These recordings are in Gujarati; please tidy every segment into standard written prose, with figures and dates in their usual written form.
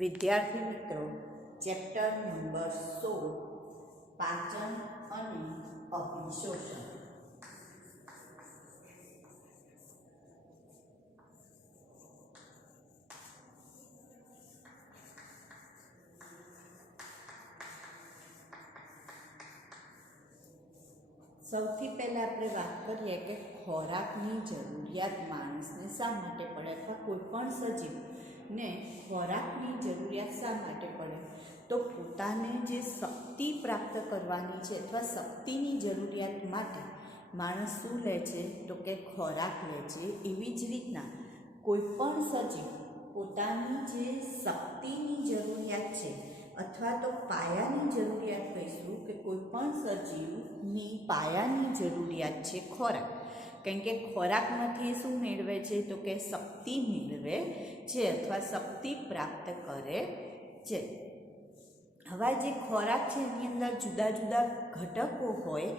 વિદ્યાર્થી મિત્રો, ચેપ્ટર નંબર 16 પાચન અને અભિશોષણ. સૌથી પહેલાં આપણે વાત કરીએ કે ખોરાકની જરૂરિયાત માણસને શા માટે પડે અથવા કોઈ પણ સજીવને ખોરાકની જરૂરિયાત શા માટે પડે? તો પોતાને જે શક્તિ પ્રાપ્ત કરવાની છે અથવા શક્તિની જરૂરિયાત માટે માણસ શું લે છે? તો કે ખોરાક લે છે. એવી જ રીતના કોઈ પણ સજીવ પોતાની જે શક્તિની જરૂરિયાત છે અથવા તો પાયાની જરૂરિયાત કહીશું કે કોઈ પણ સજીવની પાયાની જરૂરિયાત છે ખોરાક. કારણ કે ખોરાકમાંથી શું મેળવે છે? તો કે શક્તિ મેળવે છે અથવા શક્તિ પ્રાપ્ત કરે છે. હવે જે ખોરાક છે એની અંદર જુદા જુદા ઘટકો હોય,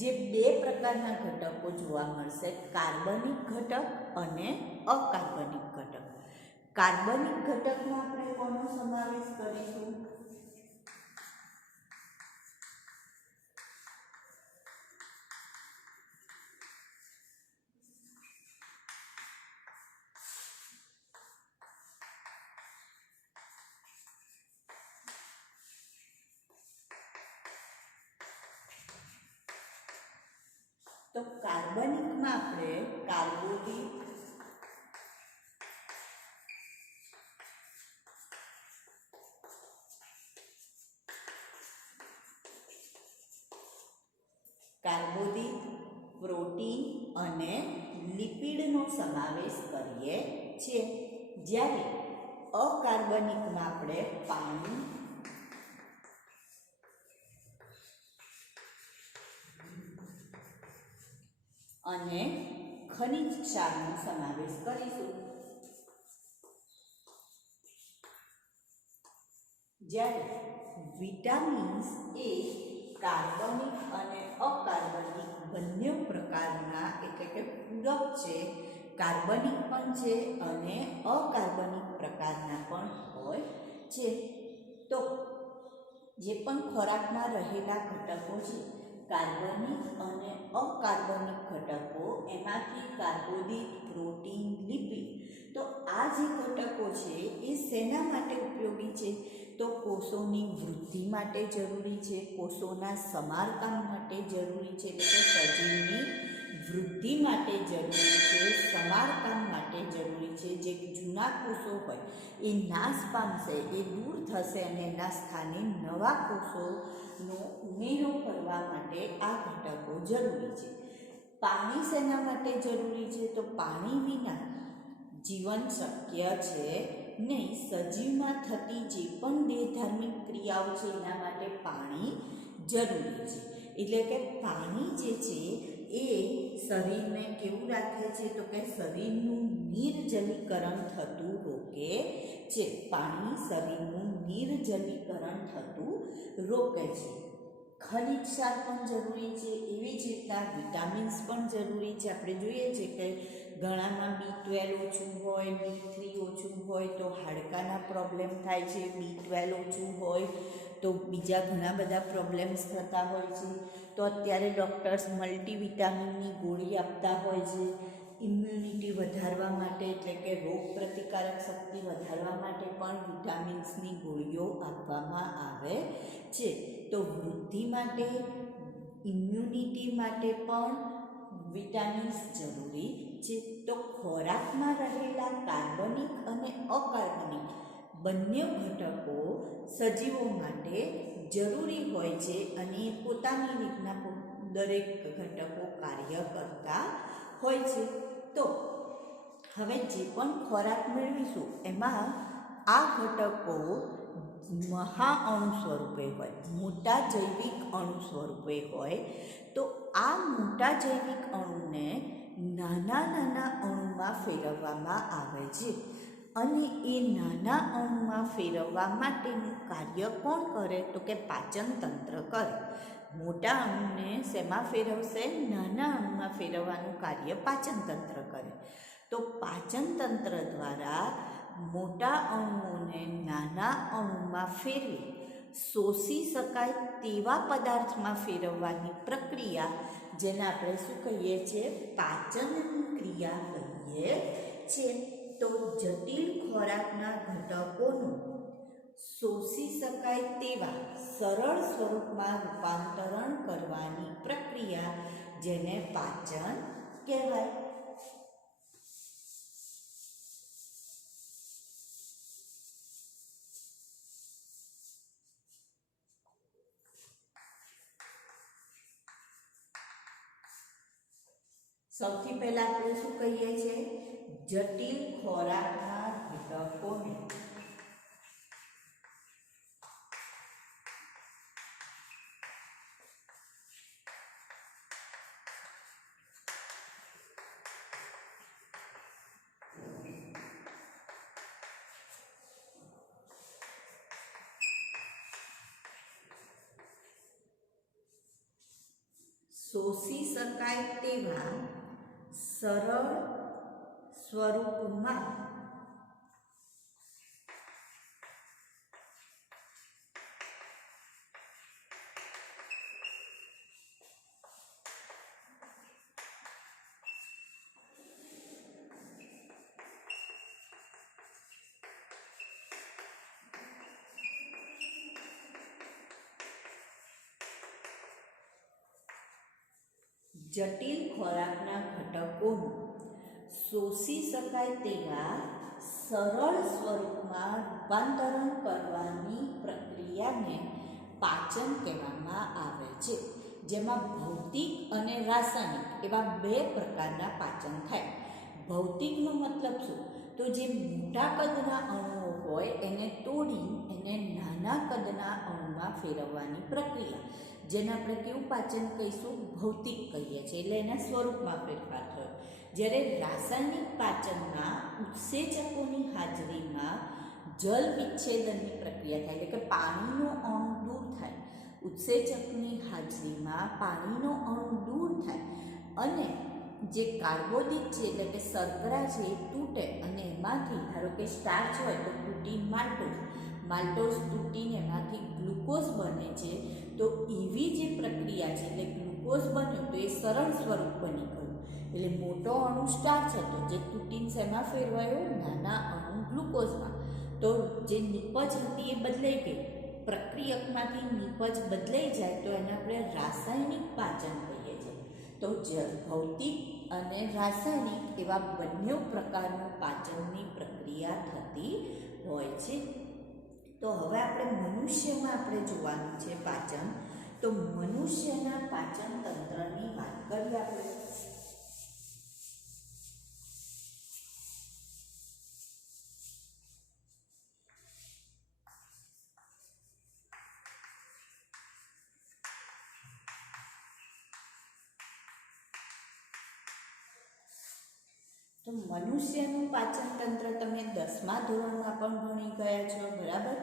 જે બે પ્રકારના ઘટકો જોવા મળશે: કાર્બનિક ઘટક અને અકાર્બનિક ઘટક. કાર્બનિક ઘટકમાં આપણે કોનો સમાવેશ કરીશું? તો કાર્બનિકમાં આપણે કાર્બોદિત, પ્રોટીન અને લિપિડનો સમાવેશ કરીએ છીએ. જ્યારે અકાર્બનિકમાં આપણે પાણી, અને ખનિજ ક્ષારનો સમાવેશ કરીશું. જ્યારે વિટામિન્સ એ કાર્બનિક અને અકાર્બનિક બંને પ્રકારના એટલે કે પૂરક છે. કાર્બનિક પણ છે અને અકાર્બનિક પ્રકારના પણ હોય છે. તો જે પણ ખોરાકમાં રહેલા ઘટકો છે, કાર્બનિક અને અકાર્બનિક ઘટકો, એમાંથી કાર્બોદિત, પ્રોટીન, લિપિડ, તો આ જે ઘટકો છે એ શેના માટે ઉપયોગી છે? તો કોષોની વૃદ્ધિ માટે જરૂરી છે, કોષોના સમારકામ માટે જરૂરી છે, એટલે કે સજીવની વૃદ્ધિ માટે જરૂરી છે, સમારકામ માટે જરૂરી છે. જે જૂના કોષો હોય એ નાશ પામશે, એ દૂર થશે અને એના સ્થાને નવા કોષોનો ઉમેરો કરવા માટે આ ઘટકો જરૂરી છે. પાણી શેના માટે જરૂરી છે? તો પાણી વિના જીવન શક્ય છે નહીં. સજીવમાં થતી જે પણ દેહધાર્મિક ક્રિયાઓ છે એના માટે પાણી જરૂરી છે. એટલે કે પાણી જે છે એ શરીરને કેવું રાખે છે? તો કે શરીરનું નિર્જલીકરણ થતું રોકે છે. પાણી શરીરનું નિર્જલીકરણ થતું રોકે છે. ખનિજ ક્ષાર પણ જરૂરી છે. એવી જ રીતના વિટામિન્સ પણ જરૂરી છે. આપણે જોઈએ છે કે ઘણામાં B12 ઓછું હોય, B3 ઓછું હોય તો હાડકાના પ્રોબ્લેમ થાય છે. B12 ઓછું હોય તો બીજા ઘણા બધા પ્રોબ્લેમ્સ થતા હોય છે. તો અત્યારે ડૉક્ટર્સ મલ્ટીવિટામિનની ગોળી આપતા હોય છે ઇમ્યુનિટી વધારવા માટે, એટલે કે રોગ પ્રતિકારક શક્તિ વધારવા માટે પણ વિટામિન્સની ગોળીઓ આપવામાં આવે છે. તો વૃદ્ધિ માટે, ઇમ્યુનિટી માટે પણ વિટામિન્સ જરૂરી છે. તો ખોરાકમાં રહેલા કાર્બનિક અને અકાર્બનિક બંને ઘટકો સજીવો માટે જરૂરી હોય છે અને પોતાની રીતના દરેક ઘટકો કાર્ય કરતા હોય છે. તો હવે જે પણ ખોરાક મેળવીશું એમાં આ ઘટકો મહાઅણુ સ્વરૂપે હોય, મોટા જૈવિક અણુ સ્વરૂપે હોય. તો આ મોટા જૈવિક અણુને નાના નાના અણુમાં ફેરવવામાં આવે છે અને એ નાના અણુમાં ફેરવવા માટેનું કાર્ય કોણ કરે? તો કે પાચન તંત્ર કરે. મોટા અણુને શેમાં ફેરવશે? નાના અણુમાં ફેરવવાનું કાર્ય પાચન તંત્ર કરે. તો પાચન તંત્ર દ્વારા મોટા અણુઓને નાના નાના અણુમાં ફેરવી શોષી શકાય તેવા પદાર્થમાં ફેરવવાની પ્રક્રિયા જેને આપણે શું કહીએ છીએ, પાચનની ક્રિયા કહીએ છીએ. તો જટિલ ખોરાકના ઘટકોનું શોષી શકાય તેવા સરળ સ્વરૂપમાં રૂપાંતરણ કરવાની પ્રક્રિયા જેને પાચન કહેવાય. સૌથી પહેલા આપણે શું કહીએ છીએ, જટિલ ખોરાકના ઘટકોને શોષી શકાય તેવા સરળ સ્વરૂપમાં જટિલ ખોરાકના ઘટકોનું શોષી શકાય તેવા સરળ સ્વરૂપમાં રૂપાંતરણ કરવાની પ્રક્રિયાને પાચન કહેવામાં આવે છે. જેમાં ભૌતિક અને રાસાયણિક એવા બે પ્રકારના પાચન થાય. ભૌતિકનો મતલબ શું? તો જે મોટા કદના અણુઓ હોય એને તોડી એને નાના કદના અણુમાં ફેરવવાની પ્રક્રિયા જેને આપણે કેવું પાચન કહીશું, ભૌતિક કહીએ છીએ, એટલે એના સ્વરૂપમાં ફેરફાર થયો. જ્યારે રાસાયણિક પાચનમાં ઉત્સેચકોની હાજરીમાં જલ વિચ્છેદનની પ્રક્રિયા થાય, એટલે કે પાણીનો અણુ દૂર થાય. ઉત્સેચકની હાજરીમાં પાણીનો અણુ દૂર થાય અને જે કાર્બોદિત છે એટલે કે શર્કરા છે એ તૂટે અને એમાંથી ધારો કે સ્ટાર્ચ હોય તો તૂટી માલ્ટોઝ તૂટીને એમાંથી ગ્લુકોઝ બને છે. તો એવી જે પ્રક્રિયા છે એટલે ગ્લુકોઝ બન્યો તો એ સરળ સ્વરૂપ બની ગયું. એટલે મોટો અણુ સ્ટાર્ચ હતો જે તૂટીને શેમાં ફેરવાયો, નાના અણુ ગ્લુકોઝમાં. તો જે નિપજ હતી એ બદલાઈ ગઈ. પ્રક્રિયકમાંથી નિપજ બદલાઈ જાય તો એને આપણે રાસાયણિક પાચન કહીએ છીએ. તો ભૌતિક અને રાસાયણિક એવા બંને પ્રકારનું પાચનની પ્રક્રિયા થતી હોય છે. તો હવે આપણે મનુષ્યમાં આપણે જોવાનું છે પાચન. તો મનુષ્યના પાચન તંત્રની વાત કરીએ આપણે. તો મનુષ્યનું પાચન તંત્ર તમે 10મા ધોરણમાં પણ ભણી ગયા છો, બરાબર?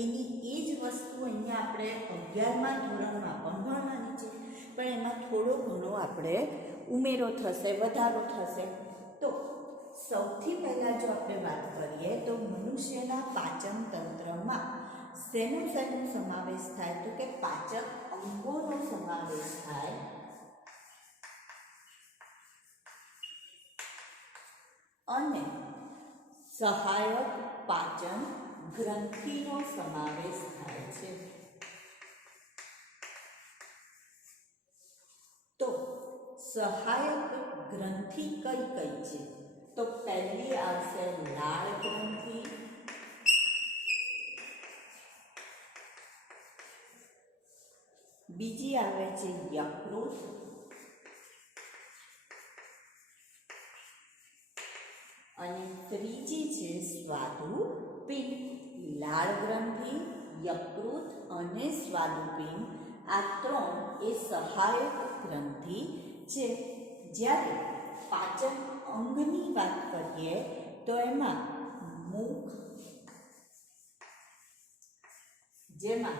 એની એ જ વસ્તુ અહીંયા આપણે 11મા ધોરણમાં પણ ભણવાની છે, પણ એમાં થોડો ઘણો આપણે ઉમેરો થશે, વધારો થશે. તો સૌથી પહેલાં જો આપણે વાત કરીએ તો મનુષ્યના પાચન તંત્રમાં શેનો સમાવેશ થાય? તો કે પાચક અંગોનો સમાવેશ થાય. અને સહાયક પાચન ગ્રંથિનો સમાવેશ થાય છે. તો સહાયક ગ્રંથિ કઈ કઈ છે? તો પહેલી આવશે લાળ ગ્રંથિ, બીજી આવે છે યકૃત, અને ત્રીજી છે સ્વાદુપિંડ. લાળ ગ્રંથિ, યકૃત અને સ્વાદુપિંડ આ ત્રણ એ સહાયક ગ્રંથિ છે. જ્યારે પાચન અંગની વાત કરીએ તો એમાં મુખ, જેમાં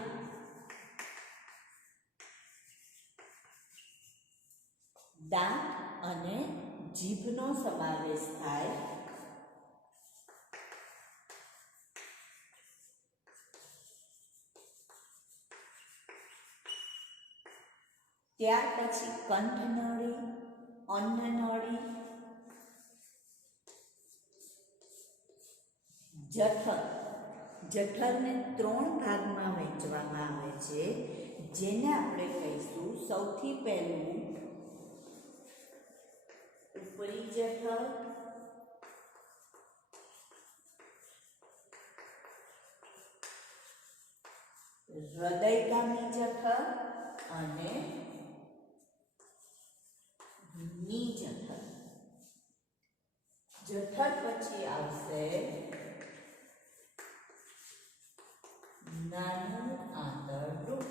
દાંત અને જીભનો સમાવેશ થાય. ત્યાર પછી કંઠનળી, અન્નનળી, જઠર. જઠરને 3 ભાગમાં વહેંચવામાં આવે છે, જેને આપણે કહીશું સૌથી પહેલું ઉપરી જઠર, હૃદયગામી જઠર અને નિજઠર. જઠર પછી આવશે નાનું આંતરડું.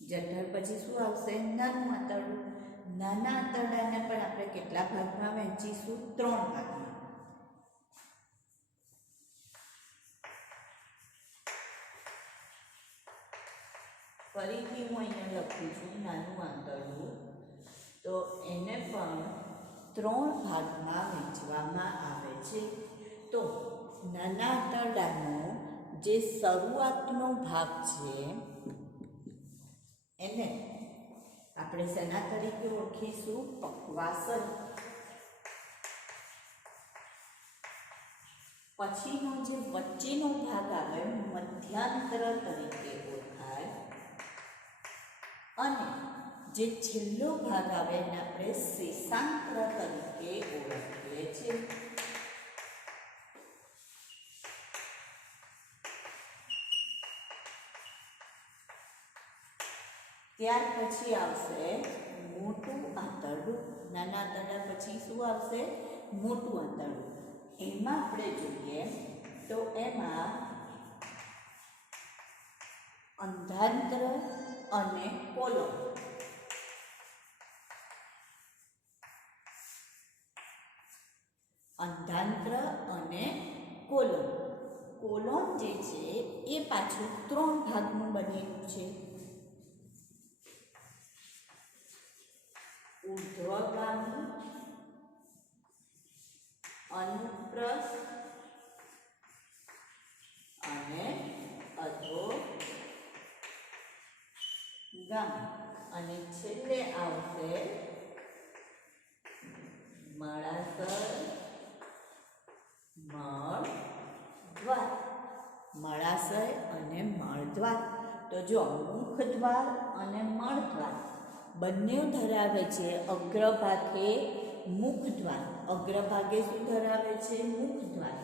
જઠર પછી શું આવશે? નાનું આંતરડું. નાના આંતરડાને પણ આપણે કેટલા ભાગમાં વહેંચીશું? 3 ભાગમાં. ફરીથી હું અહીંયા લખું છું નાનું આંતરડું, તો એને પણ 3 ભાગમાં વહેંચવામાં આવે છે. તો નાના આંતરડાનો જે શરૂઆતનો ભાગ છે એને આપણે શેના તરીકે ઓળખીશું? પક્વાશય. પછીનો જે વચ્ચેનો ભાગ આવે મધ્યાંત્ર તરીકે ઓળખાય, અને જે છેલ્લો ભાગ આવે એને આપણે શેષાંત્ર તરીકે ઓળખીએ છીએ. ત્યાર પછી આવશે મોટું આંતરડું. નાના આંતરડા પછી શું આવશે? મોટું આંતરડું. એમાં આપણે જોઈએ તો એમાં અંધાંત્ર અને કોલોન. અંધાંત્ર અને કોલોન. કોલોન જે છે એ પાછું 3 ભાગનું બનેલું છે. ઊર્ધ્વગામી, અનુપ્રસ્થ અને અધોગામી. અને છેલ્લે આવશે મળાશય, મળદ્વાર. મળાશય અને મળદ્વાર. તો જો મુખ દ્વાર અને મળદ્વાર બંને ધરાવે છે અગ્રભાગે મુખદ્વાર. અગ્રભાગે શું ધરાવે છે? મુખદ્વાર.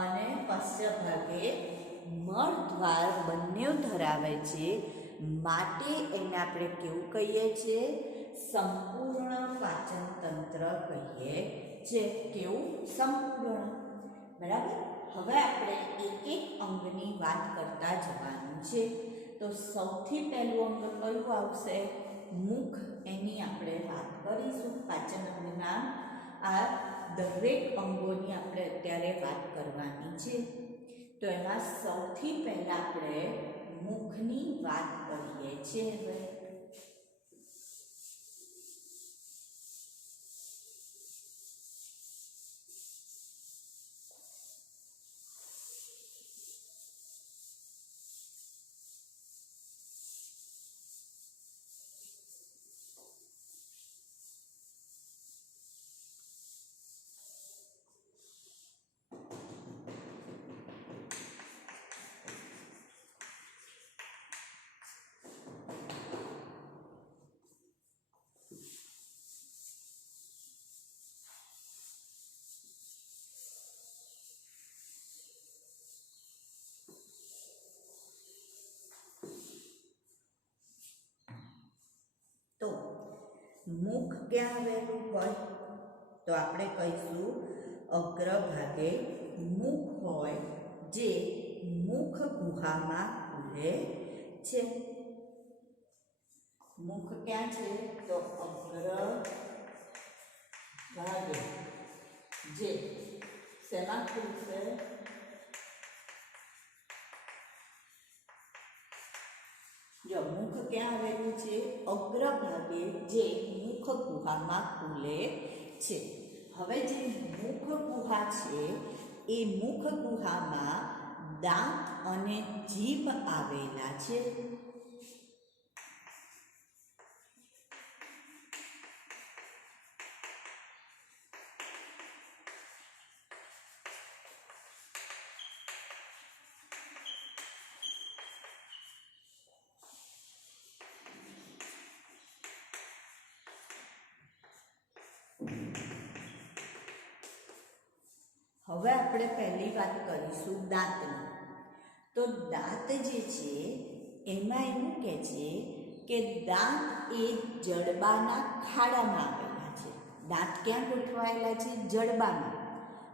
અને પશ્ચ ભાગે મળદ્વાર બંને ધરાવે છે. માટે એને આપણે કેવું કહીએ છીએ? સંપૂર્ણ પાચન તંત્ર કહીએ છે. કેવું? સંપૂર્ણ. બરાબર. હવે આપણે એક એક અંગની વાત કરતા જવાનું છે. તો સૌથી પહેલું અંગ કયું આવશે? મુખ. એની આપણે વાત કરીશું. પાચન અંગના આ દરેક અંગોની આપણે અત્યારે વાત કરવાની છે. તો એમાં સૌથી પહેલા આપણે મુખની વાત કરીએ છીએ. હવે તો મુખ ક્યાં આવેલું હોય? તો આપણે કહીશું અગ્રભાગે મુખ હોય, જે મુખ ગુહામાં ખુલે છે. મુખ ક્યાં છે? તો અગ્રભાગે, જે શેમાં ખુલશે? જો મુખ ક્યાં આવેલું છે? અગ્રભાગે, જે મુખ ગુહામાં ખુલે છે. હવે જે મુખ ગુહા છે એ મુખ ગુહામાં દાંત અને જીભ આવેલા છે. હવે આપણે પહેલી વાત કરીશું દાંતની. તો દાંત જે છે એમાં એવું કહે છે કે દાંત એ જડબાના ખાડામાં આવેલા છે. દાંત ક્યાં ગોઠવાયેલા છે? જડબામાં.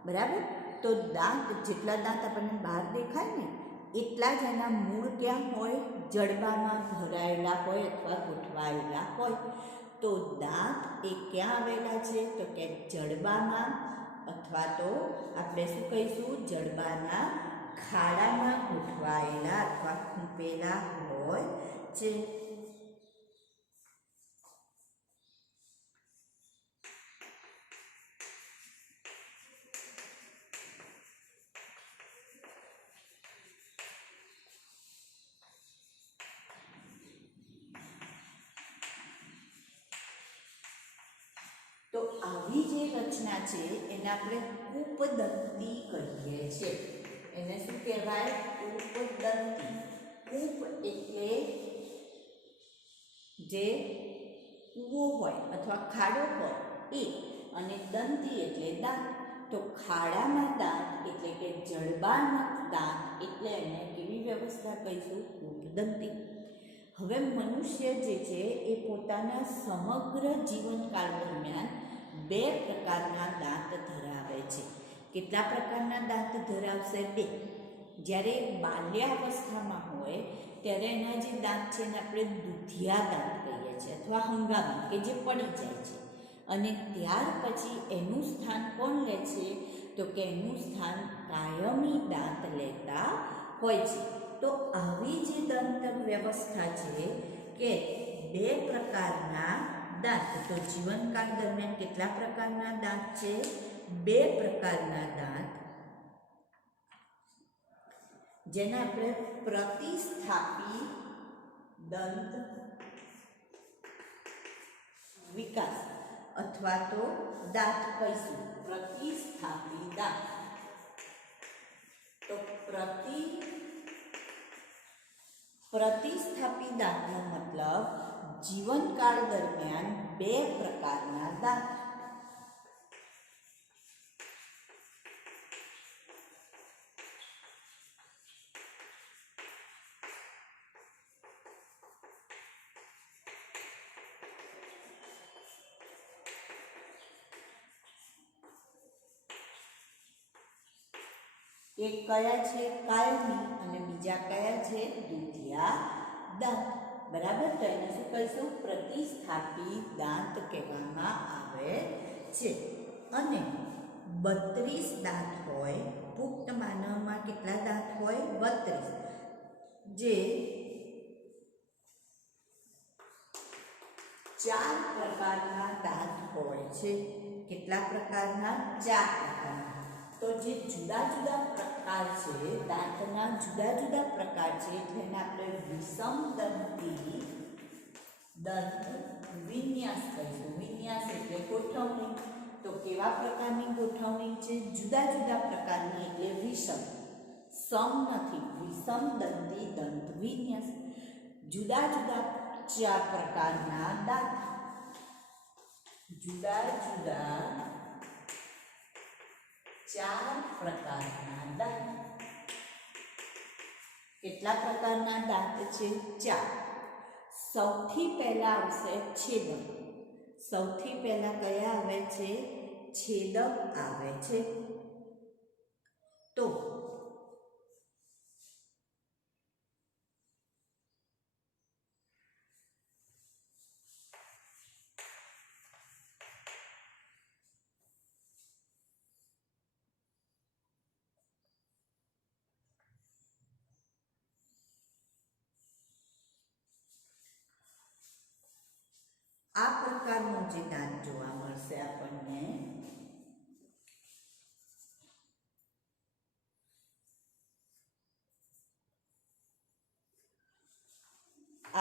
બરાબર. તો દાંત જેટલા દાંત આપણને બહાર દેખાય ને એટલા જ એના મૂળ ક્યાં હોય? જડબામાં ભરાયેલા હોય અથવા ગોઠવાયેલા હોય. તો દાંત એ ક્યાં આવેલા છે? તો કે જડબામાં, અથવા તો આપણે શું કહીશું? જડબાના ખાડામાં ગોઠવાયેલા અથવા ખૂંપેલા હોય છે. તો આવી જે રચના છે એને આપણે કૂપદંતી કહીએ છીએ. એને શું કહેવાય? કૂપદંતી. કૂપ એટલે જે કૂવો હોય અથવા ખાડો હોય એ, અને દંતી એટલે દાંત. તો ખાડામાં દાંત એટલે કે જડબામાં દાંત એટલે એને કેવી વ્યવસ્થા કહીશું? કૂપદંતી. હવે મનુષ્ય જે છે એ પોતાના સમગ્ર જીવનકાળ દરમિયાન 2 પ્રકારના દાંત ધરાવે છે. કેટલા પ્રકારના દાંત ધરાવશે? 2. જ્યારે બાલ્યાવસ્થામાં હોય ત્યારે એના જે દાંત છે એને આપણે દુધિયા દાંત કહીએ છીએ અથવા હંગામી, કે જે પડી જાય છે. અને ત્યાર પછી એનું સ્થાન કોણ લે છે? તો કે એનું સ્થાન કાયમી દાંત લેતા હોય છે. તો આવી જે દંત વ્યવસ્થા છે કે 2 પ્રકારના દાંત. તો જીવનકાળ દરમિયાન કેટલા પ્રકારના દાંત છે? 2 પ્રકારના દાંત, જેને આપણે પ્રતિસ્થાપી દંત વિકાસ અથવા તો દાંત કહીશું. પ્રતિસ્થાપી દાંત. તો પ્રતિસ્થાપી દાંતનો મતલબ જીવનકાળ દરમિયાન 2 પ્રકારના દાંત. એક કયા છે? કાયમી. અને બીજા કયા છે? દુધિયા દાંત. બરાબર. તો એને શું કહીશું? પ્રતિસ્થાપી દાંત કહેવામાં આવે છે. અને 32 દાંત હોય. પુખ્ત માનવમાં કેટલા દાંત હોય? 32. જે 4 પ્રકારના દાંત હોય છે. કેટલા પ્રકારના? 4 પ્રકારના. તો જે જુદા જુદા પ્રકાર છે, દાંતના જુદા જુદા પ્રકાર છે, એટલે એને આપણે વિષમદંતી દંત વિન્યાસ કહીશું. વિન્યાસ એટલે ગોઠવણી. તો કેવા પ્રકારની ગોઠવણી છે? જુદા જુદા પ્રકારની એટલે વિષમ. સમ નથી. વિષમદંતી દંત વિન્યાસ. જુદા જુદા 4 પ્રકારના દાંત. જુદા જુદા 4 પ્રકારના દાંત. કેટલા પ્રકારના દાંત છે? 4. સૌથી પહેલા આવશે છેદક. સૌથી પહેલા કયા આવે છે? છેદક આવે છે. તો આ પ્રકારનું જે દાંત જોવા મળશે આપણને,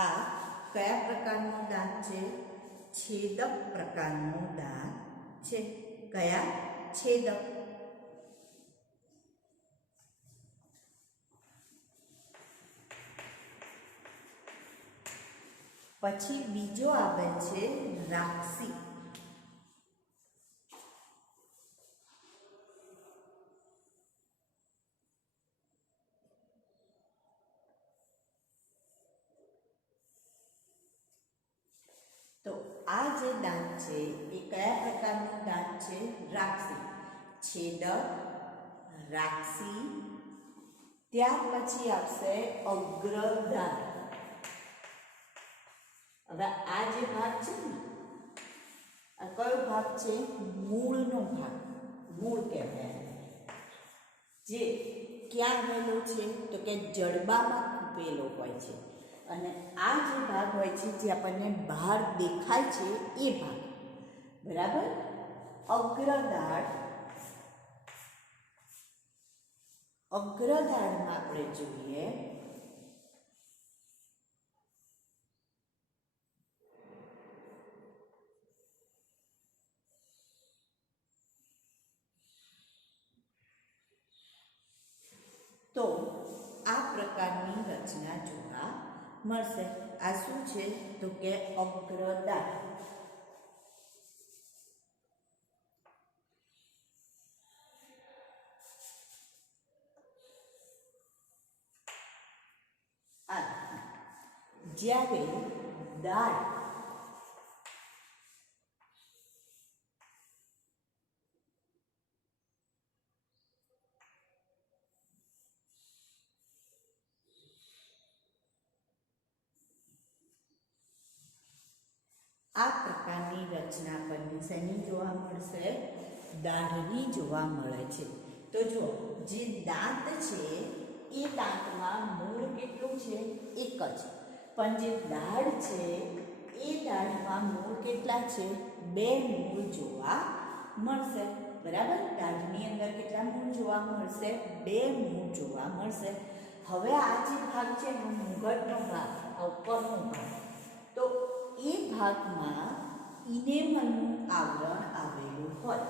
આ કયા પ્રકારનું દાંત છે? છેદક પ્રકારનું દાંત છે. કયા? છેદક. પછી બીજો આવે છે રાક્ષી. આ જે દાંત છે એ કયા પ્રકારનું દાંત છે? રાક્ષી. છેદક, રાક્ષી, ત્યાર પછી આવશે અગ્રદાઢ. હવે આ જે ભાગ છે ને, આ કયો ભાગ છે? મૂળનો ભાગ. મૂળ કહેવાય. જે ક્યાં આવેલો છે? તો કે જડબામાં ખૂપેલો હોય છે. અને આ જે ભાગ હોય છે જે આપણને બહાર દેખાય છે એ ભાગ, બરાબર. અગ્રદાઢ. અગ્રદાઢમાં આપણે જોઈએ તો આ પ્રકારની રચના જોવા મળશે. આ શું છે? તો કે અગ્રદાઢ. જ્યારે દાઢ આ પ્રકારની રચના આપણને શેની જોવા મળશે? દાઢની જોવા મળે છે. તો જો જે દાંત છે એ દાંતમાં મૂળ કેટલું છે? એક જ. પણ જે દાઢ છે એ દાઢમાં મૂળ કેટલા છે? બે મૂળ જોવા મળશે, બરાબર. દાઢની અંદર કેટલા મૂળ જોવા મળશે? બે મૂળ જોવા મળશે. હવે આ જે ભાગ છે એનો મુગટનો ભાગ, ઉપરનો ભાગ, તો એ ભાગમાં ઇનેમલનું આવરણ આવેલું હોય.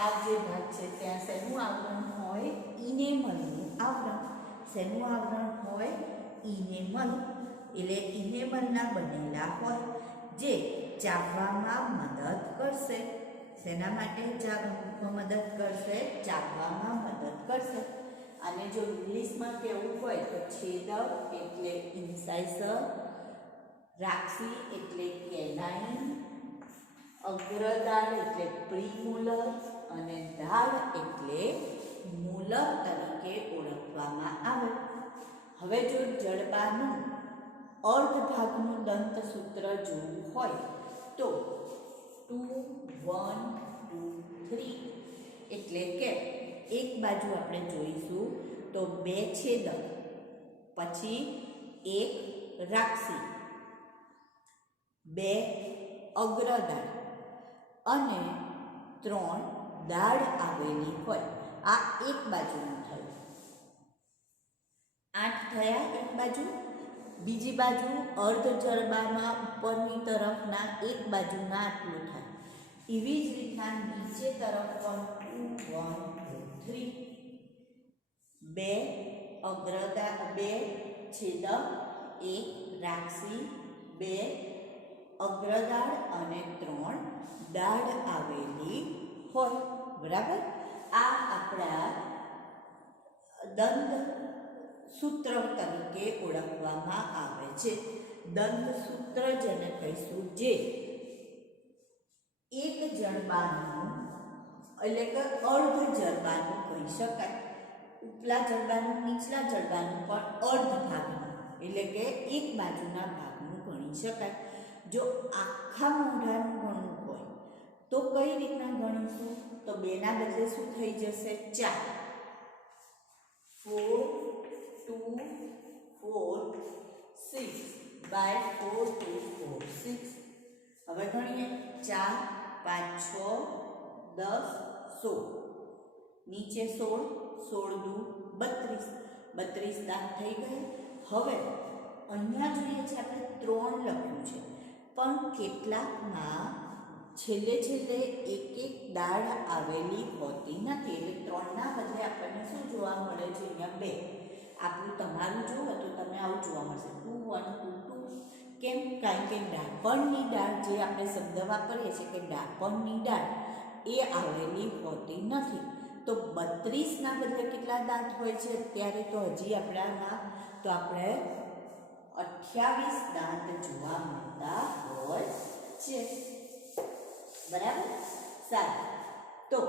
આ જે ભાગ છે ત્યાં શેનું આવરણ હોય? ઇનેમલનું આવરણ. શેનું આવરણ હોય? ઇનેમલ. એટલે ઇનેમલના બનેલા હોય જે ચાવવામાં મદદ કરશે. શેના માટે મદદ કરશે? ચાવવામાં મદદ કરશે. અને જો ઇંગ્લિશમાં કહેવું હોય તો છેદક એટલે ઇન્સાઇસર, રાક્ષી એટલે કેનાઇન, અગ્રદાઢ એટલે પ્રીમોલર અને દાઢ એટલે મોલર તરીકે ઓળખવામાં આવે. હવે જો જડબાનું અર્ધ ભાગનું દંતસૂત્ર જોવું હોય તો 2, 1, 2, 3 એટલે કે એક બાજુ આપણે જોઈશું તો 2 છેદક, પછી 1 રાક્ષી, 2 અગ્રદાઢ અને 3 દાઢ આવેલી હોય. આ એક બાજુનું થયું. 8 થયા એક બાજુ. બીજી બાજુ અર્ધ જડબામાં ઉપરની તરફના એક બાજુના આટલું થાય. એવી જ રીતના નીચે તરફ પણ 2, 1, 2, 3 2 અગ્રદાઢ, 2 છેદક, 1 રાક્ષી, 2 અગ્રદાઢ અને 3 દાઢ આવેલી હોય, બરાબર. આ આપણા દંત સૂત્ર તરીકે ઓળખવામાં આવે છે. દંત સૂત્ર જેને કહીશું, જે એક જડબાનું એટલે કે અર્ધ જડબાનું કહી શકાય. ઉપલા જડબાનું, નીચલા જડબાનું પણ અર્ધ ભાગનું એટલે કે એક બાજુના ભાગનું ગણી શકાય. જો આખા મોઢાનું ગણવું હોય તો કઈ રીતના ગણીશું? તો 2 ના બદલે શું થઈ જશે? 4. 4, 2, 4, 6 by 4, 2, 4, 6. હવે ગણીએ 4, 5, 6, 10, 16. નીચે 16, 16 દુ 32. 32 દાંત થઈ ગયા. હવે અહીંયા જોઈએ છે આપણે 3 લખ્યું છે, પણ કેટલાકમાં છેલ્લે છેલ્લે એક દાઢ આવેલી હોતી નથી. એટલે 3 ના બદલે આપણને શું જોવા મળે છે? અહીંયા 2. આપણું તમારું જુઓ તો તમને આવું જોવા મળશે 2, 1, 2, 2. કેમ? કારણ કે ડાપણની દાઢ જે આપણે શબ્દ વાપરીએ છીએ કે ડાપણની દાઢ એ આવેલી હોતી નથી. તો 32 ના બદલે કેટલા દાંત હોય છે અત્યારે? તો હજી આપણામાં તો આપણે 28 દાંત જોવા મળતા હોય છે. બરાબર. સારું. તો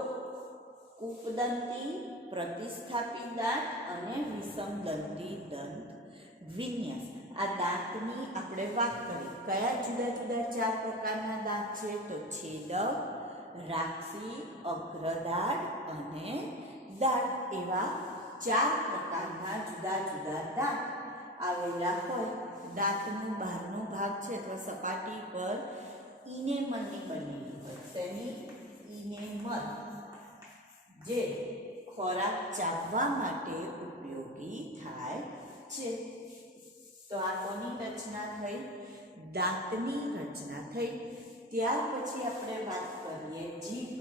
કૂપદંતી, પ્રતિસ્થાપી દાંત અને વિષમદંતી દંત વિન્યાસ. આ દાંતની આપણે વાત કરીએ. કયા જુદા જુદા 4 પ્રકારના દાંત છે? તો છેદક, રાક્ષી, અગ્રદાઢ અને દાઢ. એવા 4 પ્રકારના જુદા જુદા દાંત આવેલા હોય. દાંતનો બહારનો ભાગ છે અથવા સપાટી પર ઇનેમલની બનેલી હોય. તેની ઇનેમલ જે ખોરાક ચાવવા માટે ઉપયોગી થાય છે. તો આ કોની રચના થઈ? દાંતની રચના થઈ. ત્યાર પછી આપણે વાત કરીએ જીભ.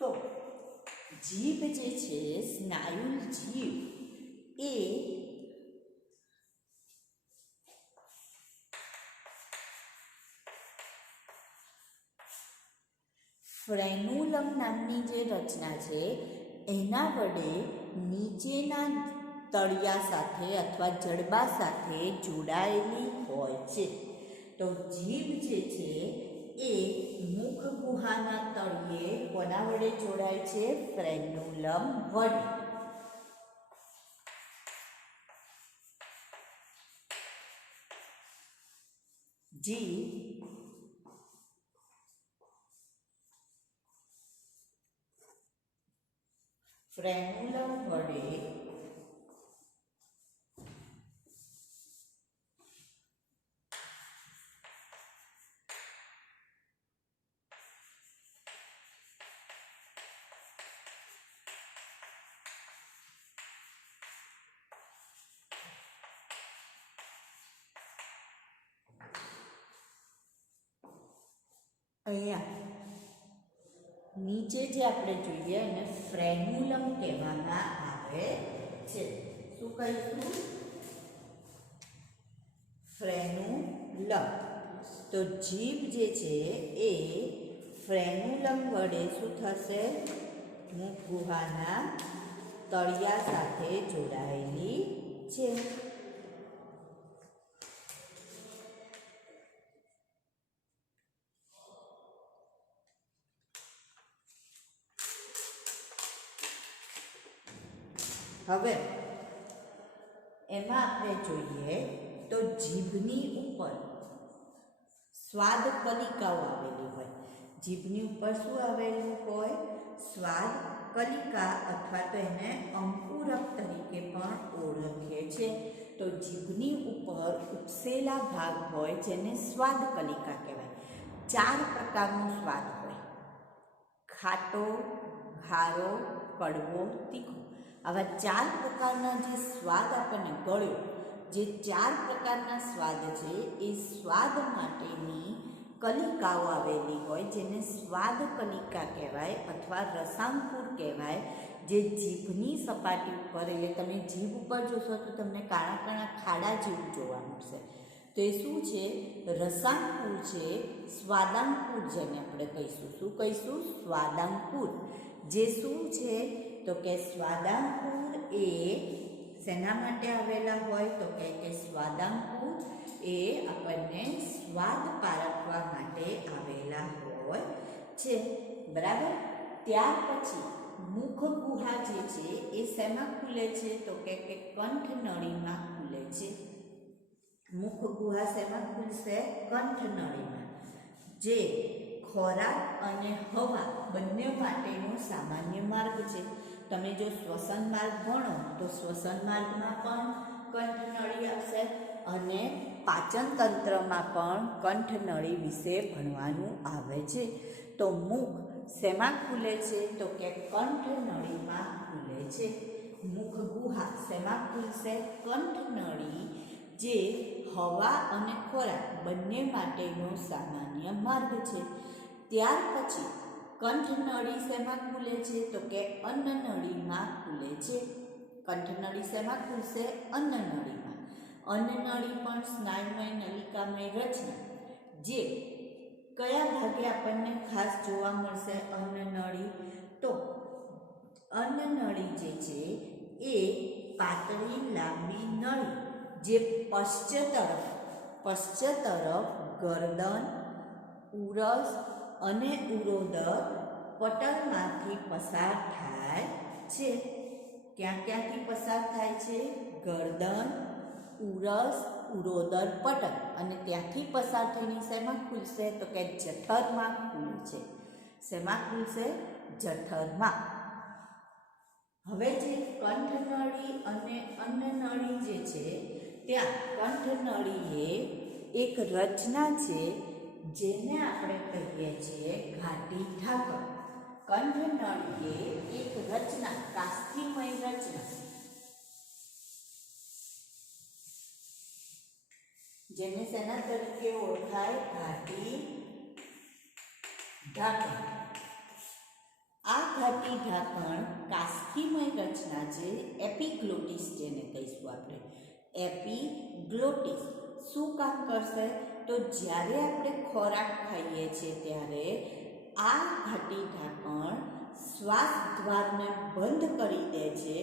તો જીભ જે છે, સ્નાયુલ જીભ એ ફ્રેન્યુલમ નામની જે રચના છે એના વડે નીચેના તળિયા સાથે અથવા જડબા સાથે જોડાયેલી હોય છે. તો જીભ જે છે એ મુખ ગુહાના તળિયે કોના વડે જોડાય છે? ફ્રેન્યુલમ વડે. જીભ ફ્રેન્યુલમ વડે અહીંયા નીચે જે આપણે જોઈએ એને ફ્રેન્યુલમ કહેવામાં આવે છે. શું કહીશું? ફ્રેન્યુલમ. તો જીભ જે છે એ ફ્રેન્યુલમ વડે શું થશે? મુખ ગુહાના તળિયા સાથે જોડાયેલી છે. હવે એમાં આપણે જોઈએ તો જીભની ઉપર સ્વાદ કલિકાઓ આવેલી હોય. જીભની ઉપર શું આવેલું હોય? સ્વાદ કલિકા અથવા તો એને અંકુરક તરીકે પણ ઓળખીએ છે. તો જીભની ઉપર ઉપસેલા ભાગ હોય જેને સ્વાદ કલિકા કહેવાય. 4 પ્રકારનો સ્વાદ હોય: ખાટો, ખારો, કડવો, તીખો. આવા 4 પ્રકારના જે સ્વાદ આપણને ગળ્યો, જે 4 પ્રકારના સ્વાદ છે એ સ્વાદ માટેની કલિકાઓ આવેલી હોય જેને સ્વાદ કલિકા કહેવાય અથવા રસાંકુર કહેવાય. જે જીભની સપાટી ઉપર, એટલે તમે જીભ ઉપર જોશો તો તમને કાળા કાળા ખાડા જેવું જોવા મળશે. તો એ શું છે? રસાંકુર છે. સ્વાદાંકુર જેને આપણે કહીશું. શું કહીશું? સ્વાદાંકુર. જે શું છે? તો કે સ્વાદાંકુર એ શેના માટે આવેલા હોય? તો કે સ્વાદાંકુર એ આપણને સ્વાદ પારખવા માટે આવેલા હોય છે. બરાબર. ત્યાર પછી મુખ ગુહા જે છે એ શેમાં ખુલે છે? તો કે કંઠનળીમાં ખુલે છે. મુખ ગુહા શેમાં ખુલશે? કંઠનળીમાં. જે ખોરાક અને હવા બંને માટેનો સામાન્ય માર્ગ છે. તમે જો શ્વસન માર્ગ ભણો તો શ્વસન માર્ગમાં પણ કંઠનળી આવશે અને પાચન તંત્રમાં પણ કંઠનળી વિશે ભણવાનું આવે છે. તો મુખ શેમાં ખુલે છે? તો કે કંઠનળીમાં ખુલે છે. મુખ ગુહા શેમાં ખુલશે? કંઠનળી, જે હવા અને ખોરાક બંને માટેનો સામાન્ય માર્ગ છે. ત્યાર પછી કંઠનળી શેમાં ખુલે છે? તો કે અન્નનળીમાં ખુલે છે. કંઠનળી શેમાં ખુલશે? અન્નનળીમાં. અન્નનળી પણ સ્નાયુમય નલિકામય રચના, જે કયા ભાગે આપણને ખાસ જોવા મળશે? અન્નનળી. તો અન્નનળી જે છે એ પાતળી લાંબી નળી જે પશ્ચ તરફ ગરદન, ઉરસ અને ઉરોદર પટલમાંથી પસાર થાય છે. ક્યાંથી પસાર થાય છે? ગરદન, ઉરસ, ઉરોદર પટલ, અને ત્યાંથી પસાર થઈને શેમાં ખુલશે? તો કે જઠરમાં ખુલે છે. શેમાં ખુલશે? જઠરમાં. હવે જે કંઠનળી અને અન્નનળી જે છે ત્યાં કંઠનળીએ એક રચના છે જેને આપણે કહીએ છીએ ઘાટી ઢાંકણ. કંઠનળીએ એક રચના, કાસ્થિમય રચના, જેને શેના તરીકે ઓળખાય? ઘાટી ઢાંકણ. આ ઘાટી ઢાંકણ કાસ્થિમય રચના છે, એપિગ્લોટિસ જેને કહીશું આપણે. એપિગ્લોટિસ શું કામ કરશે? તો જ્યારે આપણે ખોરાક ખાઈએ છીએ ત્યારે આ ઘાટી ઢાંકણ શ્વાસ દ્વારને બંધ કરી દે છે,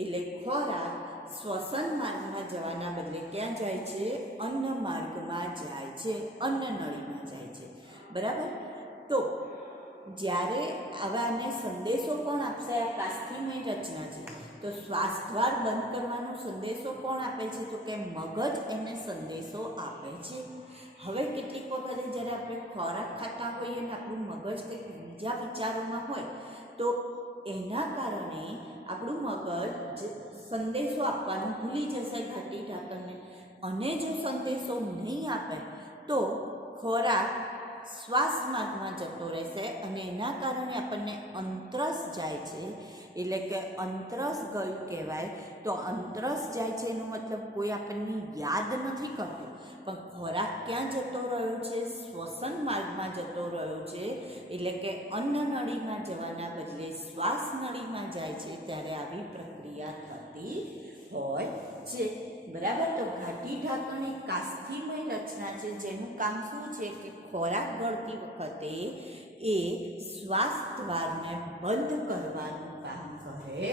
એટલે ખોરાક શ્વસન માર્ગમાં જવાના બદલે ક્યાં જાય છે? અન્ન માર્ગમાં જાય છે, અન્નનળીમાં જાય છે. બરાબર? તો જ્યારે આવાને સંદેશો કોણ આપશે? આ કાસ્થિમય રચના છે. તો શ્વાસદ્વાર બંધ કરવાનો સંદેશો કોણ આપે છે? તો કે મગજ એને સંદેશો આપે છે. હવે કેટલીક વખતે જ્યારે આપણે ખોરાક ખાતા હોઈએ અને આપણું મગજ કંઈક બીજા વિચારોમાં હોય તો એના કારણે આપણું મગજ સંદેશો આપવાનું ભૂલી જશે ઘાટી ઢાંકણને, અને જો સંદેશો નહીં આપે તો ખોરાક શ્વાસ માર્ગમાં જતો રહેશે અને એના કારણે આપણને અંતરસ જાય છે. એટલે કે અંતરસ ગયું કહેવાય. તો અંતરસ જાય છે એનો મતલબ કોઈ આપણને યાદ નથી કરતું, પણ ખોરાક ક્યાં જતો રહ્યો છે? શ્વસન માર્ગમાં જતો રહ્યો છે. એટલે કે અન્નનળીમાં જવાના બદલે શ્વાસ નળીમાં જાય છે. ત્યારે આવી પ્રક્રિયા થતી હોય છે. બરાબર? તો ઘાટી ઢાંકણ એક કાસ્થિમય રચના છે જેનું કામ શું છે? કે ખોરાક ગળતી વખતે એ શ્વાસ દ્વારને બંધ કરવાનું કામ કરે